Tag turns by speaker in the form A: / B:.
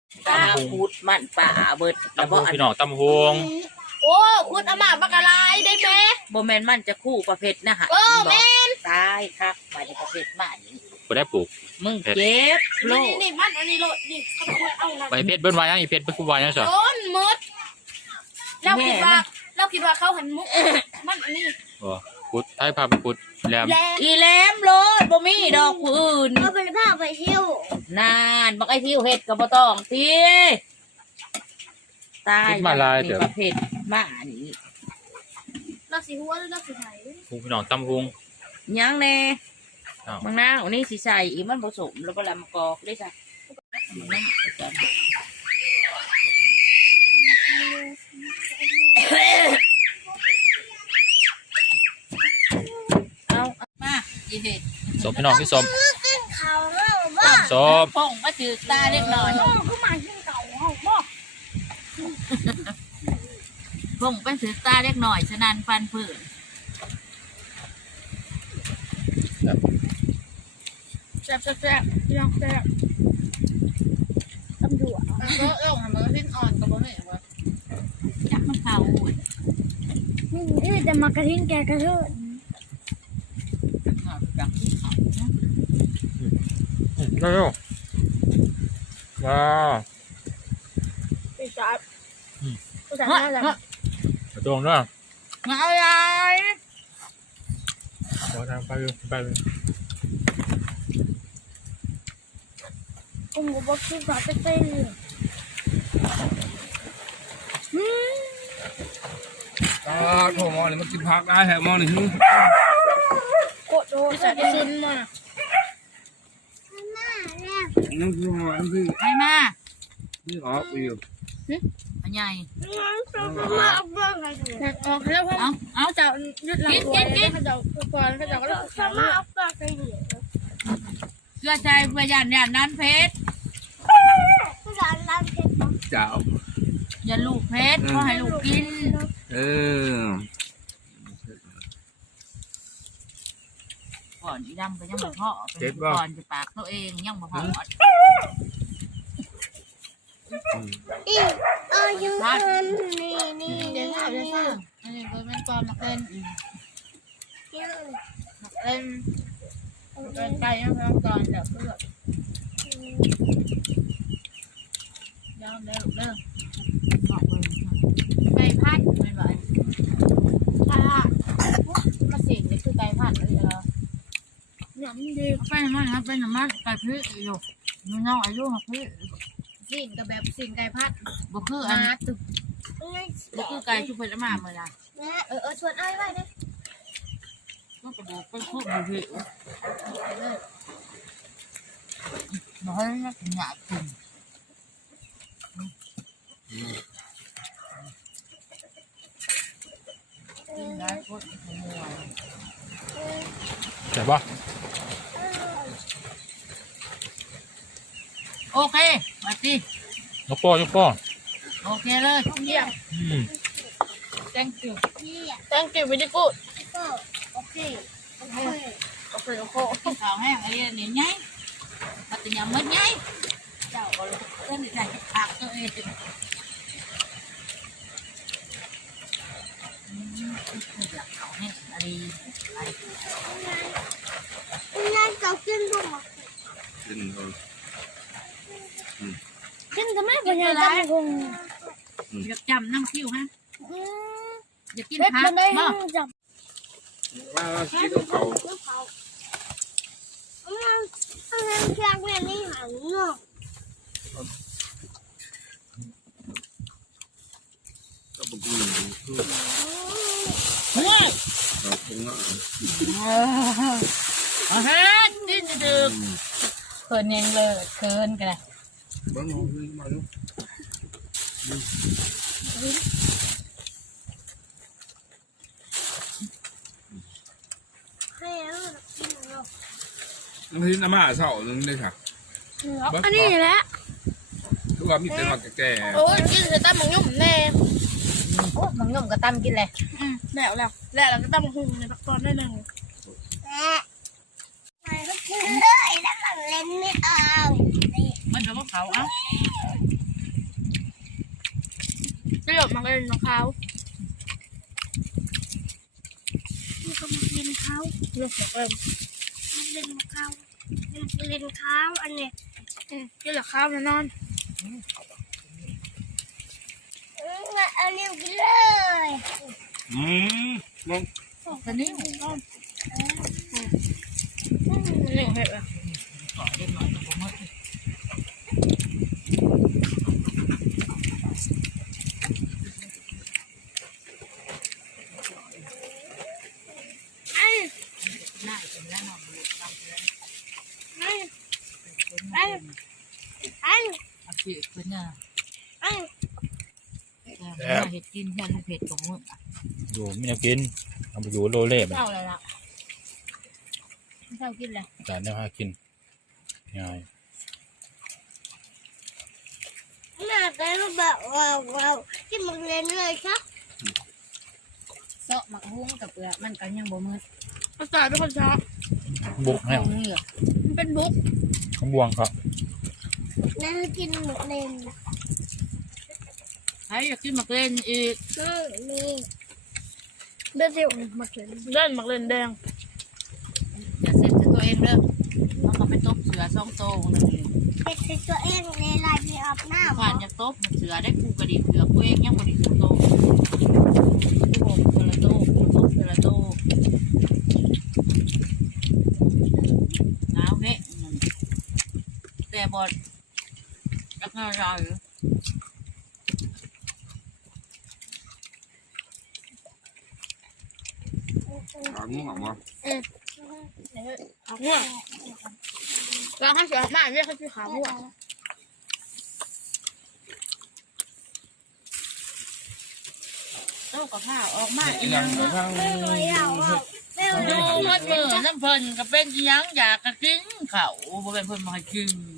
A: ตาพูดมันป่าเบิดแล้วบ่อัน
B: พี่น้องตำฮวง
C: โอ้คุณอามาบักอะไรได้ไหม
A: บ่แม่นมันจะคู่ประเภทนะฮะ
C: เออแม่น
A: ตายครับมาในประเภทบ้านนี้
B: บ่ได้ปลูก
A: มึงเจ็บโลก
C: นี่มันอันนี้โลดนี่เขาพูดเอานะ
B: ไปเพชรเบิ้นวายังอีเพชรเบิ้นกูวายังซะ
C: ต้นมดเราคิดว่าเขาหันมุกมันอันนี้
B: บ่พุดให้พาไปพุดแหลม
A: อีแหลมโลดบ่มีดอกผู้อื่น
C: เราเป็นผ้าไปเที่ยวน
A: านบักไอ้ทิวเฮ็ดก็บ่ต้องติตายมีประเภทบ้านนี้
C: เราสีหัวหรือเราสีไทย
B: พี่น้องตำฮวง
A: ยังแน่
B: อ้าว
A: บางนาวนี่สิใส่อีมันผสมแล้วก็ลำกอกได้จ้ะเอามาอีเห็ด
B: สมพี่น้องพี่สม
C: เขาเล่าว่า
B: สม
A: ป่องก็ถือตาเล็กน้อย
C: เขามาขึ้นเก่าเขาบอก
A: ป่องไปถือตาเล็กน้อยฉะนั้นฟันผืน
C: แซ่บยังแซ่บตำรวจ
D: ก็ลงมันก็ขึ้นอ่อนก็บ่แม่นว่า
A: จักมันเข้าอุ่น
C: นี่แต่มากระทิ้งแกกระเทิด
A: จัก
B: เร็วว้า
C: ไปจับผู้ชายน่ารัก
B: ตรงเนาะ
A: มาเอายาย
B: ขอทางไป
C: ผมก็บอกคือแบบเต้นเลย
E: โทรมอนี่มันกินพักได้แถวมอนี่
C: โคตรโดนแต่ซึนมา
E: นั่นคือหอนคือ
A: ให้มา
E: นี่ออกไปอยู่
A: อันใหญ่
C: มาเอาเบื้องไงแต่ออกแล้ว
A: เอา
C: เขาจะยึดหลังตัวเขาจะก่อนเขาจะก็เลิกมาเอาเบื้องไงเหนียว
A: เพื่อใจเพื่อยันนั้นเพชร
C: ผู้ชายร้านเก็บ
E: เจ้า
A: อย่าลูกเพชรก็ให้ลูกกิน
E: เออ
A: ก่อนอีดำก็ยังบ่พอก่อนจะปากตัวเองยังบ่พอ
C: ยืนนี่
D: เดี๋ยวถามจะสร้างอันนี้ก็แม่นความมักเล่นมักเล่นเป็นไก่ยังพร้อมก่อนเดี๋ยวเพื่อยอมแล้วลูกเด้อ
A: บอกเลย
D: ไก่พัดเป็นไรมาเสียงนี่คือไก่พัดเลยเหรอ
C: น้ำดี
A: เป็นมันครับเป็นมันไก่พื้นอยู่น้องอายุหักพื้น
D: สิ่งกับแบบสิ่งไก่พัด
A: บ่คืออัน
D: ตึก
A: บ่คือไก่ชุบเป็นมาเมื่อไร
C: ชวนไอ้ไว้เลย
A: ก็กระดูกเป็นคู่อยู่ที่น้อยนะหยาดขึ้น ได้พูดขโมย
B: ใช่ปะ
A: โอเคมาสิ
B: ยกป้อ
A: โอเคเลยทุกอย่าง
D: thank you
C: thank you very good
D: โอเค
C: โอเค
A: ข้าวแห้งไอ้เนี่ยไงปัตยามัดไงเจ้าก็เล่นใจผักตัวเองหลักข้าวแห้งอะไร
C: นั่นจะขึ้นตรงไหน
E: ขึ้นเลย
C: ขึ้นทำไมเป็นยังไงคง
A: อยากจำน้ำคิ้วฮะอยากกิน
C: เพชร
A: ผั
C: มั
A: ก
C: นได้
A: บ่
C: จับ
E: ว่ากินเขา
C: มันเชือกเนี่ยนี่หันเนาะ
E: ก็บอกว่าคือ
A: ว้าย
E: เราคงอ่ะ
A: อาหารดิ้นดึก
D: เคินยังเลยเคินกันเลย
E: บ้านเราคือมาลูก
C: ให้เรากินเนาะ
E: บางทีน้ำมาเศร้านึงเลยค่ะ
C: อันนี้แหละ
E: ทุกวันมีแต่หมักแก่
C: โอ้ยกินเสร็จตั้มมันยุ่มแน่
D: โอ้มันงมกับตั้มกินเลย
C: แล้วเราก็ตั้มหุ่นในปักตอนได้หนึ่งไปก็กินเลยแล้วก็เล่นไม่เอา
A: มันจะว่าเขาเอ้า
C: มาเล่นมะพร้าว
D: นี่ก็มาเล่นเขา
C: ลูกเริ่ม
D: มาเล่นเขามาเล่นเขาอันเนี้ย
C: กินเหลือข้าวแล้วนอน
D: เอาเร็วกินเลย
E: มอง
A: ตอนนี้
C: หนึ่งเห็ดอ่ะ
A: ก่อนเรียบร้อยกับผมหมด
C: ไอ้
A: หน้าเป็นแล้วนอนดูตามเพื่อน
C: ไอ้
A: ไอ้
C: ไอ้
A: อาชีพเป็นเนี่ย
C: ไอ้
A: เห็ดกินแค่ลูกเห็ดของมึง
B: อยู่ไม่อยากกินเอาไปอยู่โลเล่ไป
C: เจ้าอะไรล่ะเจ้ากินอะไร
B: แต่เนี่ยหากินง่าย
D: น่าจะรู้แบบว้าวที่มาเล่นเลยครับ
A: เซาะหมักหุ้งกับเปลือกมันกันยังบ่มืด
C: ภาษาเป็นคนช้า
B: บุกแห้ง
A: เหงือก
C: มันเป็นบุ๊ก
B: ข้างบวงครับ
D: น่ากินหมดเลย
A: ใครอยากกินหมักเล่นอีก
D: นี่
C: เบสิลมาเล่นเล่นมาเล่นแดง
A: อย่าเสร็จตัวเองเด้อต้องเอาไปตบเสือซ่องโตนั่นเอง
D: เป็นตัวเองในลายที่อาบน้ำ
A: ผ่านจะตบเสือได้กูกระดิกเสือกูเองยังบริสุทธิ์โตกูบอกเสือละโตกูตบเสือละโตหนาวเละแต่บอดจักงานเรา
E: ขาง่วงมา
C: ง่วงเราให้เสือมาเรียกให้พี่ขาง่วง
A: โตกับผ้าออกมาอี
E: อี
A: ก
E: หลั
A: ยัง ง
E: ทาง
D: ไม่รู้เราไม่รู้
A: ดูมันเบื่อน้ำเพลินก็เป็นอีหยังอยากกะกินเขาบ่เป็นเพิ่นมาให้กิน